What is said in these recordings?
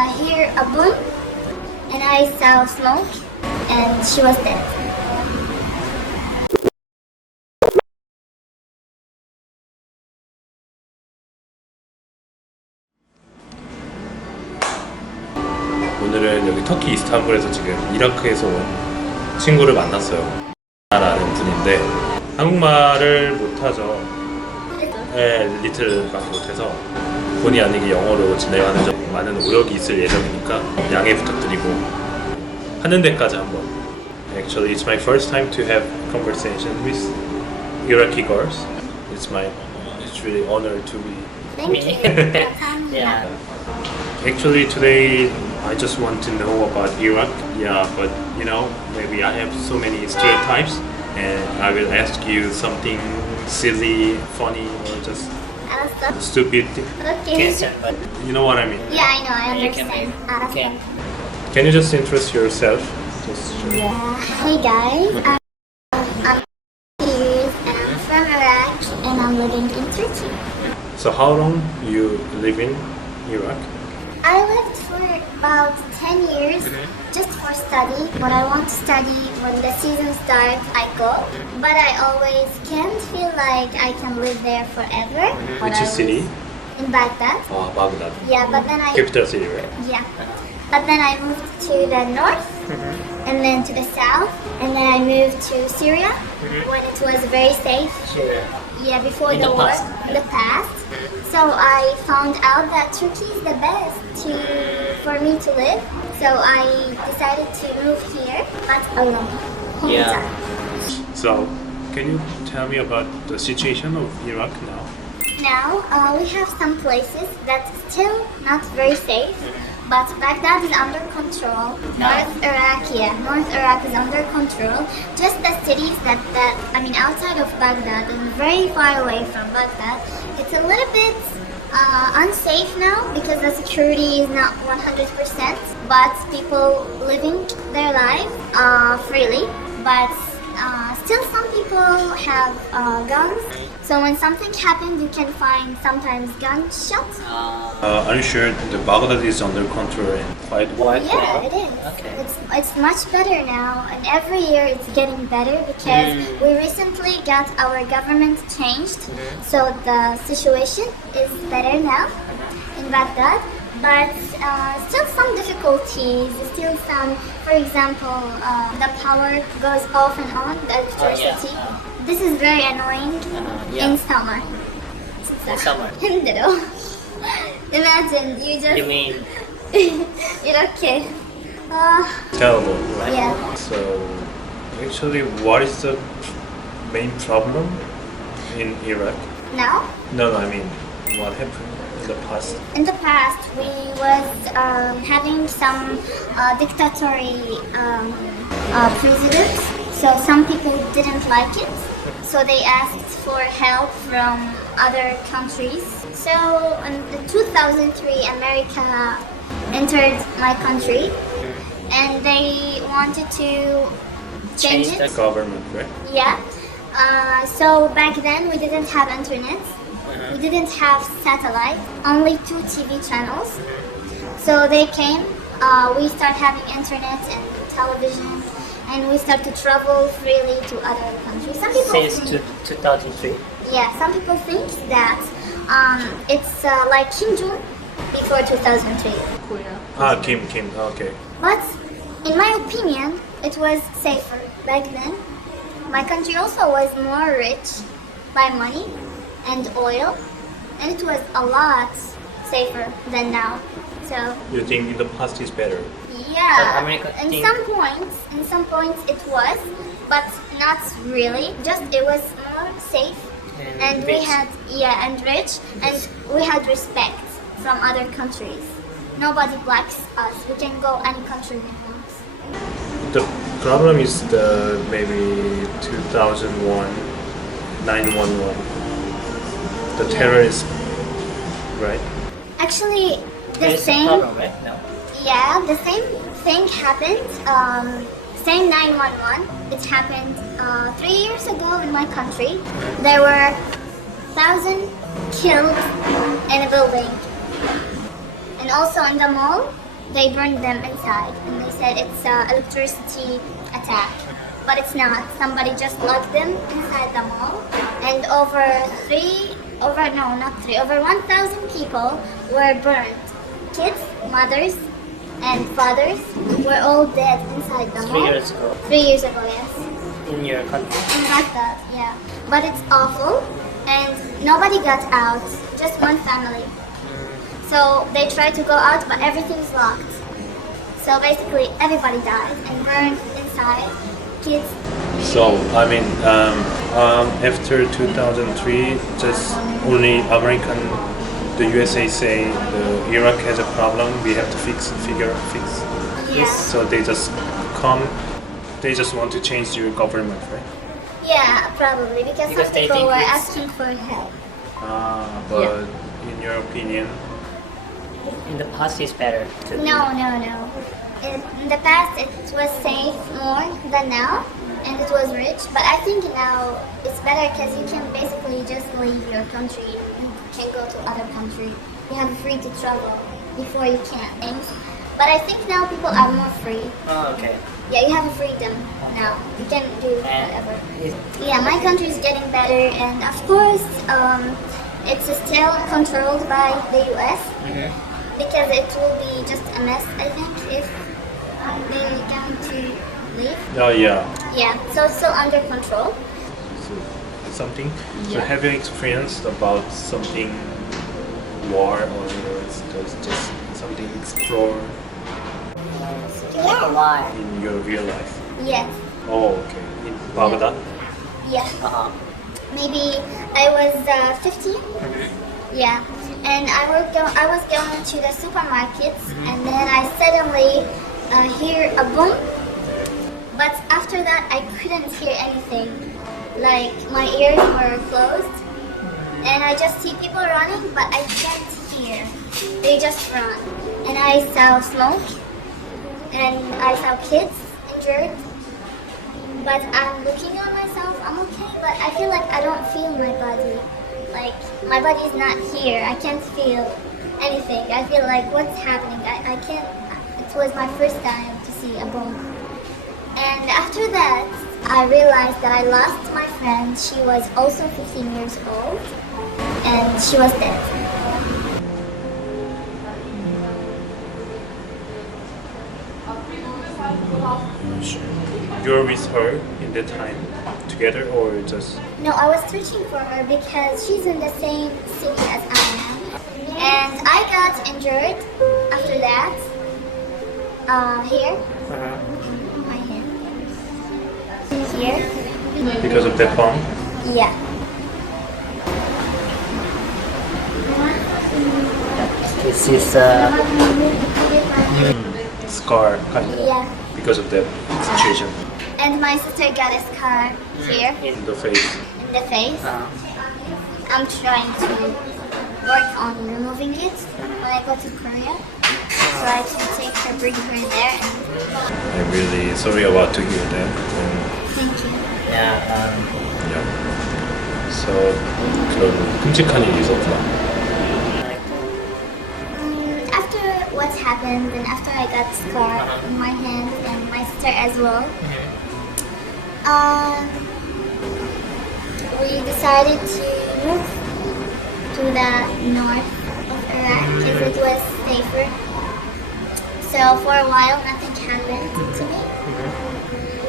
hear a boom, and I saw smoke, and she was dead. 오늘은 여기 터키 이스탄불에서 지금 이라크에서 온 친구를 만났어요. 라는 분인데 한국말을 못하죠. 네, 리틀밖에 못해서 본의 아니게 영어로 진행하는 점 많은 오역이 있을 예정이니까 양해 부탁드리고 하는 데까지 한번. Actually, it's my first time to have conversation with Iraqi girls. It's really honor to be. Thank you. Yeah. Actually, today I just want to know about Iraq. Yeah, but you know, maybe I have so many stereotypes, and I will ask you something silly, funny, or just 알았어. stupid. Okay. You know what I mean? Yeah, I know. I You can understand. make- 알았어. okay. Can you just introduce yourself? Just sure. Yeah. Hey guys. I'm years and I'm from Iraq and I'm living in Turkey. So how long you live in Iraq? I lived for about 10 years just for study. When I want to study, when the season starts, I go. But I always can't feel like I can live there forever. When Which I city? was In Baghdad. Baghdad. Yeah, but then I Capital city, right? yeah. But then I moved to the north, and then to the south, and then I moved to Syria when it was very safe. Sure. Yeah, before In the the war, past. in the past. So I found out that Turkey is the best for me to live. So I decided to move here, but alone. Yeah. So can you tell me about the situation of Iraq now? Now we have some places that's still not very safe, but Baghdad is under control. North Iraq is under control. Just the cities outside of Baghdad and very far away from Baghdad, it's a little bit unsafe now because the security is not 100%, but people living their lives freely. But still some people have guns. So when something happens, you can find sometimes gunshots. Are you sure the Baghdad is under control and quite wide? Yeah, it is. Okay. It's much better now, and every year it's getting better because we recently got our government changed, so the situation is better now in Baghdad. But still some difficulties, still some, for example, the power goes off and on, the electricity. This is very annoying yeah. in summer. In summer. 힘들어. Imagine you just You mean 이렇게. Terrible, right? Yeah. So actually, what is the main problem in Iraq? Now, No, I mean, what happened in the past? in the past, we was having some dictatorial presidents. So some people didn't like it. So they asked for help from other countries. So in 2003, America entered my country, and they wanted to change Change it. the- Government, right? Yeah. So back then we didn't have internet. We didn't have satellite. Only 2 TV channels. So they came. We start having internet and television, and we start to travel freely to other countries. Some people since think, 2003? yeah, some people think that it's like Kim Jong before 2003. Kim, okay. But in my opinion, it was safer back then. My country also was more rich by money and oil, and it was a lot safer than now. So You think in the past is better? yeah, America in think- some points it was, but not really. Just it was more safe, and we rich. had and rich, and we had respect from other countries. Nobody blacks us. We can go any country we want. The problem is the maybe 2001, 9/11, the terrorist, right? Actually, the There's a same. problem, right? No. Yeah, the same thing happened. Same 911. It happened 3 years ago in my country. There were 1,000 killed in a building, and also in the mall. they burned them inside, and they said it's electricity attack, but it's not. Somebody just locked them inside the mall, and over 1,000 people were burned. Kids, mothers, and fathers were all dead inside the mall. 3 years ago 3 years ago, yes. in your country. In Baghdad, yeah. But it's awful, and nobody got out. Just one family. So they tried to go out, but everything's locked. So basically, everybody died and burned inside. Kids. So I mean, after 2003, just only the USA say the Iraq has a problem. We have to fix. Yeah. So they just want to change your government, right? Yeah, probably because Because some they people think were it's- asking for help. But in your opinion, In the past, it's better to. No. In the past, it was safe more than now, and it was rich. But I think now it's better because you can basically just leave your country. You can go to other country. You have free to travel before you can't. But I think now people are more free. Oh, okay. Yeah, you have a freedom now. You can do And whatever. is, Yeah, my country is getting better, and of course, it's still controlled by the US because it will be just a mess, I think, if they're going to leave. oh yeah, Yeah, so it's still under control. so something. So Yeah. have you experienced about something war or just something explore Yeah. why? in your real life? Yes. Oh, okay. In Baghdad. Yeah. Maybe I was 15. Yeah, and I was going to the supermarkets, and then I suddenly hear a boom. But after that, I couldn't hear anything. Like my ears were closed, and I just see people running, but I can't hear. They just run, and I saw smoke, and I saw kids injured. But I'm looking on myself. I'm okay, but I feel like I don't feel my body. Like my body is not here. I can't feel anything. I feel like what's happening. I can't. It was my first time to see a bomb. And after that, I realized that I lost my friend. She was also 15 years old, and she was dead. You're with her in that time together or just No, I was searching for her because she's in the same city as I am. And I got injured after that. Here. My hand. Here. because of that bomb? Yeah. This is Scar kind of Yeah. because of that situation And my sister got a scar here in the face. in the face. I'm trying to work on removing it when I go to Korea. So I can take her, bring her there. And I'm really sorry about to hear that. And, thank you. yeah. yeah. So 그런 끔찍한 일이 있었구나. After what happened and after I got scar in my hand and my sister as well, we decided to move to the north of Iraq because it was safer. So for a while nothing happened to me.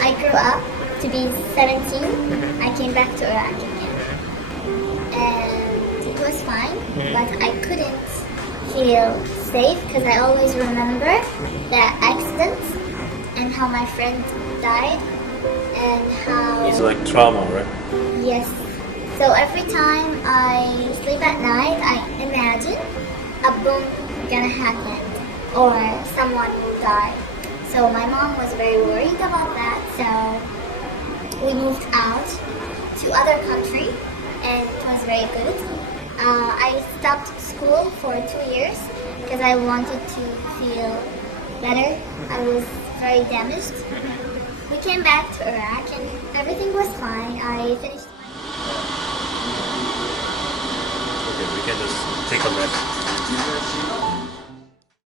I grew up to be 17. I came back to Iraq again. And it was fine, but I couldn't feel safe because I always remember the accident and how my friend died and how It's like trauma, right? yes. So every time I sleep at night, I imagine a boom gonna happen or someone will die. So my mom was very worried about that. So we moved out to other country, and it was very good. I stopped school for 2 years because I wanted to feel better. I was very damaged. We came back to Iraq and everything was fine. I finished. Okay, we can just take a rest.